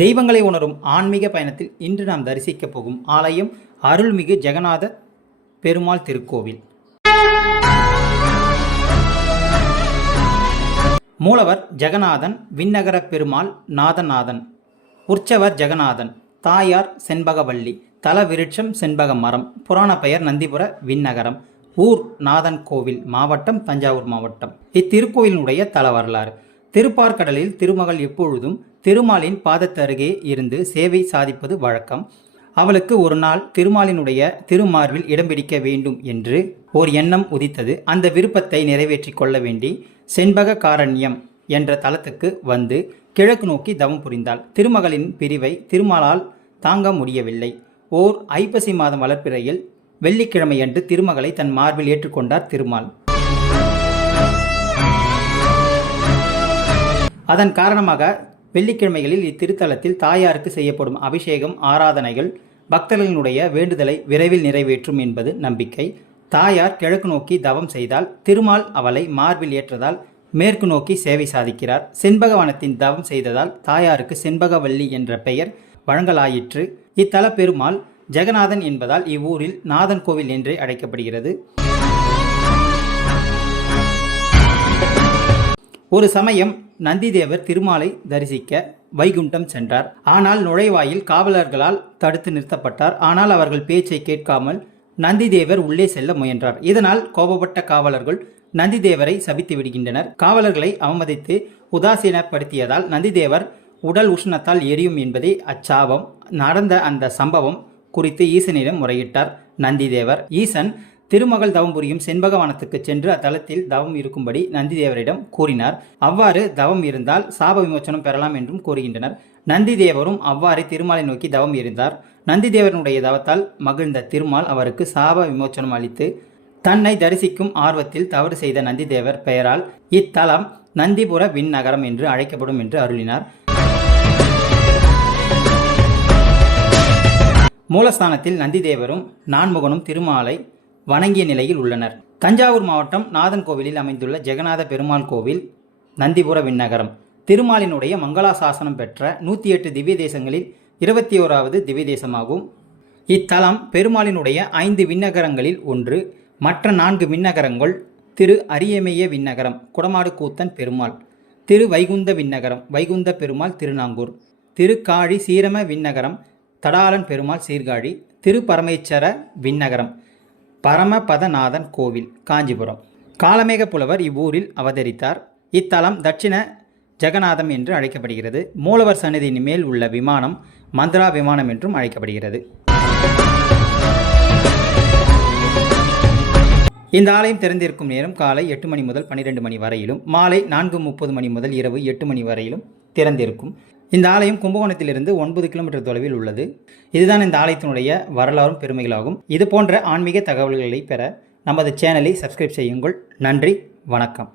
தெய்வங்களை உணரும் ஆன்மீக பயணத்தில் இன்று நாம் தரிசிக்கப் போகும் ஆலயம் அருள்மிகு ஜெகநாத பெருமாள் திருக்கோவில். மூலவர் ஜெகநாதன், விண்ணகர பெருமாள் நாதநாதன், உற்சவர் ஜெகநாதன், தாயார் செண்பகவல்லி, தல விருட்சம் செண்பக மரம், புராண பெயர் நந்திபுர விண்ணகரம், ஊர் நாதன் கோவில், மாவட்டம் தஞ்சாவூர் மாவட்டம். இத்திருக்கோயிலினுடைய தல வரலாறு. திருப்பார்கடலில் திருமகள் எப்பொழுதும் திருமாலின் பாதத்தருகே இருந்து சேவை சாதிப்பது வழக்கம். அவளுக்கு ஒரு நாள் திருமாலினுடைய திருமார்பில் இடம் பிடிக்க வேண்டும் என்று ஓர் எண்ணம் உதித்தது. அந்த விருப்பத்தை நிறைவேற்றி கொள்ள வேண்டி செண்பக காரண்யம் என்ற தலத்துக்கு வந்து கிழக்கு நோக்கி தவம் புரிந்தாள். திருமகளின் பிரிவை திருமாலால் தாங்க முடியவில்லை. ஓர் ஐப்பசி மாதம் வளர்ப்பிறையில் வெள்ளிக்கிழமையன்று திருமகளை தன் மார்பில் ஏற்றுக்கொண்டார் திருமால். அதன் காரணமாக வெள்ளிக்கிழமைகளில் இத்திருத்தலத்தில் தாயாருக்கு செய்யப்படும் அபிஷேகம், ஆராதனைகள் பக்தர்களினுடைய வேண்டுதலை விரைவில் நிறைவேற்றும் என்பது நம்பிக்கை. தாயார் கிழக்கு நோக்கி தவம் செய்தால் திருமால் அவளை மார்பில் ஏற்றதால் மேற்கு நோக்கி சேவை சாதிக்கிறார். செண்பகவனத்தின் தவம் செய்ததால் தாயாருக்கு செண்பகவல்லி என்ற பெயர் வழங்கலாயிற்று. இத்தல பெருமாள் ஜெகநாதன் என்பதால் இவ்வூரில் நாதன் கோவில் என்றே அழைக்கப்படுகிறது. ஒரு சமயம் நந்திதேவர் திருமாலை தரிசிக்க வைகுண்டம் சென்றார். ஆனால் நுழைவாயில் காவலர்களால் தடுத்து நிறுத்தப்பட்டார். ஆனால் அவர்கள் பேச்சை கேட்காமல் நந்திதேவர் உள்ளே செல்ல முயன்றார். இதனால் கோபப்பட்ட காவலர்கள் நந்திதேவரை சபித்து விடுகின்றனர். காவலர்களை அவமதித்து உதாசீனப்படுத்தியதால் நந்திதேவர் உடல் உஷ்ணத்தால் எரியும் என்பதே அச்சாபம். நடந்த அந்த சம்பவம் குறித்து ஈசனிடம் முறையிட்டார் நந்திதேவர். ஈசன் திருமகள் தவம் புரியும் செண்பகவனத்துக்கு சென்று அத்தலத்தில் தவம் இருக்கும்படி நந்திதேவரிடம் கூறினார். அவ்வாறு தவம் இருந்தால் சாப விமோச்சனம் பெறலாம் என்றும் கூறுகின்றனர். நந்திதேவரும் அவ்வாறு திருமாலை நோக்கி தவம் இருந்தார். நந்திதேவனுடைய தவத்தால் மகிழ்ந்த திருமால் அவருக்கு சாப விமோச்சனம் அளித்து தன்னை தரிசிக்கும் ஆர்வத்தில் தவறு செய்த நந்திதேவர் பெயரால் இத்தலம் நந்திபுர விண்ணகரம் என்று அழைக்கப்படும் என்று அருளினார். மூலஸ்தானத்தில் நந்திதேவரும் நான்முகனும் திருமாலை வணங்கிய நிலையில் உள்ளனர். தஞ்சாவூர் மாவட்டம் நாதன் கோவிலில் அமைந்துள்ள ஜெகநாத பெருமாள் கோவில் நந்திபுர விண்ணகரம் திருமாலினுடைய மங்களாசாசனம் பெற்ற 108 திவ்ய தேசங்களில் 21வது திவ்ய தேசமாகும். இத்தலம் பெருமாளினுடைய 5 விண்ணகரங்களில் ஒன்று. மற்ற 4 விண்ணகரங்கள் திரு அரியமேய விண்ணகரம் குடமாடு கூத்தன் பெருமாள், திரு வைகுந்த விண்ணகரம் வைகுந்த பெருமாள் திருநாங்கூர், திரு காழி சீரம விண்ணகரம் தடாலன் பெருமாள் சீர்காழி, திரு பரமேச்சர விண்ணகரம் பரமபதநாதன் கோவில் காஞ்சிபுரம். காலமேக புலவர் இவ்வூரில் அவதரித்தார். இத்தலம் தட்சிண ஜெகநாதம் என்று அழைக்கப்படுகிறது. மூலவர் சன்னதியின் மேல் உள்ள விமானம் மந்திரா விமானம் என்றும் அழைக்கப்படுகிறது. இந்த ஆலயம் திறந்திருக்கும் நேரம் காலை 8 மணி முதல் 12 மணி வரையிலும், மாலை 4:30 மணி முதல் இரவு 8 மணி வரையிலும் திறந்திருக்கும். இந்த ஆலயம் கும்பகோணத்திலிருந்து 9 கிலோமீட்டர் தொலைவில் உள்ளது. இதுதான் இந்த ஆலயத்தினுடைய வரலாறும் பெருமைகளாகும். இது போன்ற ஆன்மீக தகவல்களை பெற நமது சேனலை சப்ஸ்கிரைப் செய்யுங்கள். நன்றி, வணக்கம்.